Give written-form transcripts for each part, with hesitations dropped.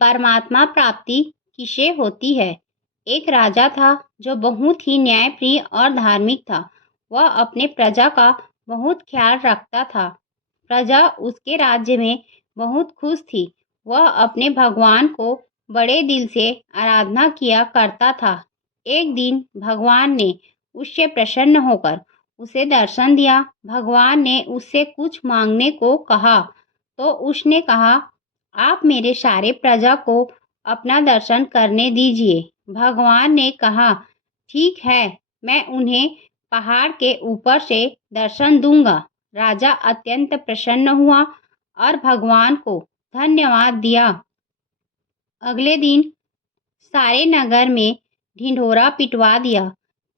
परमात्मा प्राप्ति किसे होती है। एक राजा था जो बहुत ही न्यायप्रिय और धार्मिक था। वह अपने प्रजा का बहुत ख्याल रखता था। प्रजा उसके राज्य में बहुत खुश थी। वह अपने भगवान को बड़े दिल से आराधना किया करता था। एक दिन भगवान ने उससे प्रसन्न होकर उसे दर्शन दिया। भगवान ने उससे कुछ मांगने को कहा तो उसने कहा, आप मेरे सारे प्रजा को अपना दर्शन करने दीजिए। भगवान ने कहा, ठीक है, मैं उन्हें पहाड़ के ऊपर से दर्शन दूंगा। राजा अत्यंत प्रसन्न हुआ और भगवान को धन्यवाद दिया। अगले दिन सारे नगर में ढिंढोरा पिटवा दिया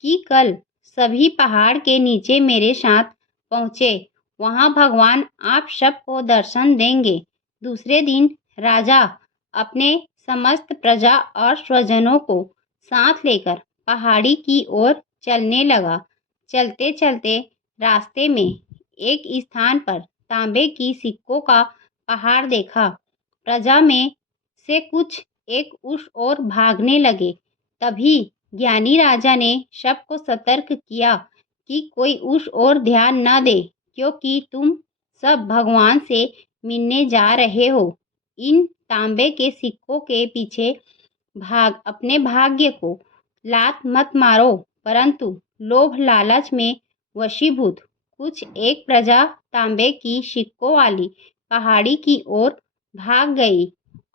कि कल सभी पहाड़ के नीचे मेरे साथ पहुँचे, वहाँ भगवान आप सबको दर्शन देंगे। दूसरे दिन राजा अपने समस्त प्रजा और स्वजनों को साथ लेकर पहाड़ी की ओर चलने लगा। चलते चलते रास्ते में एक स्थान पर तांबे की सिक्कों का पहाड़ देखा। प्रजा में से कुछ एक उस ओर भागने लगे। तभी ज्ञानी राजा ने सबको सतर्क किया कि कोई उस ओर ध्यान न दे, क्योंकि तुम सब भगवान से मिलने जा रहे हो। इन तांबे के सिक्कों के पीछे अपने भाग्य को लात मत मारो। परंतु लोभ लालच में वशीभूत कुछ एक प्रजा तांबे की सिक्कों वाली पहाड़ी की ओर भाग गई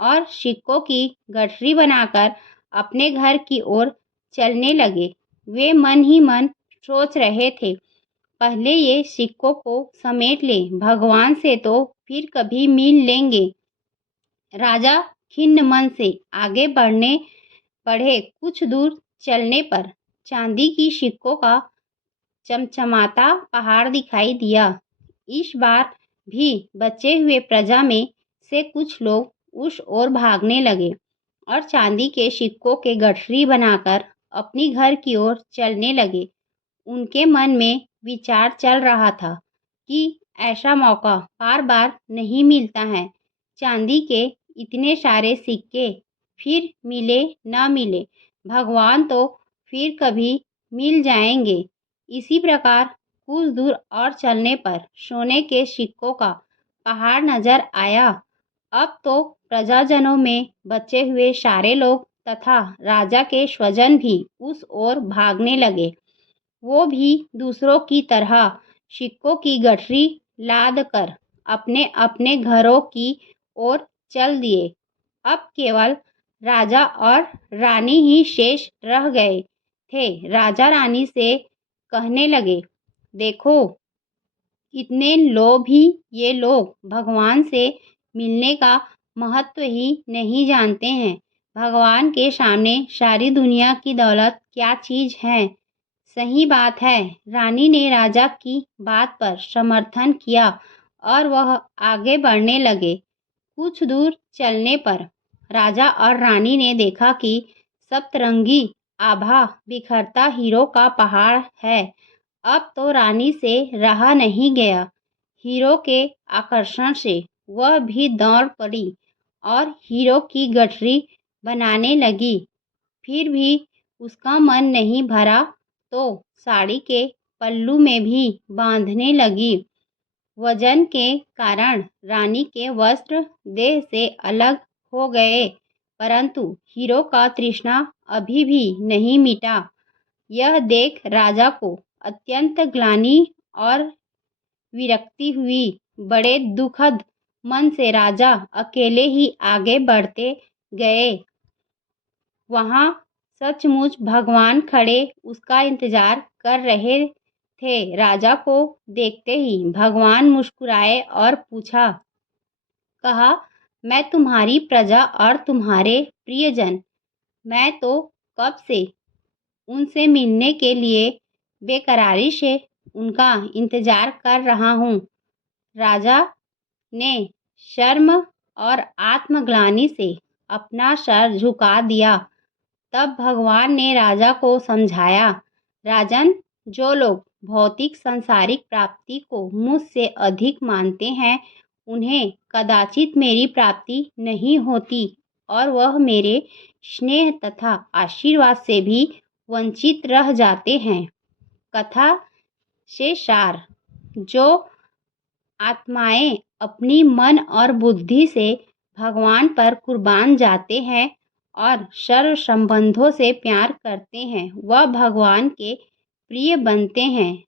और सिक्कों की गठरी बनाकर अपने घर की ओर चलने लगे। वे मन ही मन सोच रहे थे, पहले ये सिक्कों को समेट ले, भगवान से तो फिर कभी मिल लेंगे। राजा खिन्न मन से आगे बढ़े। कुछ दूर चलने पर चांदी की सिक्कों का चमचमाता पहाड़ दिखाई दिया। इस बार भी बचे हुए प्रजा में से कुछ लोग उस ओर भागने लगे और चांदी के सिक्कों के गठरी बनाकर अपनी घर की ओर चलने लगे। उनके मन में विचार चल रहा था कि ऐसा मौका बार बार नहीं मिलता है। चांदी के इतने सारे सिक्के फिर मिले न मिले, भगवान तो फिर कभी मिल जाएंगे। इसी प्रकार कुछ दूर और चलने पर सोने के सिक्कों का पहाड़ नजर आया। अब तो प्रजाजनों में बचे हुए सारे लोग तथा राजा के स्वजन भी उस ओर भागने लगे। वो भी दूसरों की तरह सिक्कों की गठरी लाद कर अपने अपने घरों की ओर चल दिए। अब केवल राजा और रानी ही शेष रह गए थे। राजा रानी से कहने लगे, देखो, कितने लोभी ये लोग भगवान से मिलने का महत्व ही नहीं जानते हैं। भगवान के सामने सारी दुनिया की दौलत क्या चीज़ है। सही बात है। रानी ने राजा की बात पर समर्थन किया और वह आगे बढ़ने लगे। कुछ दूर चलने पर राजा और रानी ने देखा कि सप्तरंगी आभा बिखरता हीरो का पहाड़ है। अब तो रानी से रहा नहीं गया। हीरो के आकर्षण से वह भी दौड़ पड़ी और हीरो की गठरी बनाने लगी। फिर भी उसका मन नहीं भरा तो साड़ी के पल्लू में भी बांधने लगी। वजन के कारण रानी के वस्त्र देह से अलग हो गए, परंतु हीरो का तृष्णा अभी भी नहीं मिटा। यह देख राजा को अत्यंत ग्लानि और विरक्ति हुई। बड़े दुखद मन से राजा अकेले ही आगे बढ़ते गए। वहाँ सचमुच भगवान खड़े उसका इंतजार कर रहे थे। राजा को देखते ही भगवान मुस्कुराए और कहा, मैं तुम्हारी प्रजा और तुम्हारे प्रियजन, मैं तो कब से उनसे मिलने के लिए बेकरारी से उनका इंतजार कर रहा हूँ। राजा ने शर्म और आत्मग्लानि से अपना सर झुका दिया। तब भगवान ने राजा को समझाया, राजन, जो लोग भौतिक सांसारिक प्राप्ति को मुझसे अधिक मानते हैं, उन्हें कदाचित मेरी प्राप्ति नहीं होती। और वह मेरे स्नेह तथा आशीर्वाद से भी वंचित रह जाते हैं। कथा से सार: जो आत्माएं अपनी मन और बुद्धि से भगवान पर कुर्बान जाते हैं और सर्व संबंधों से प्यार करते हैं, वह भगवान के प्रिय बनते हैं।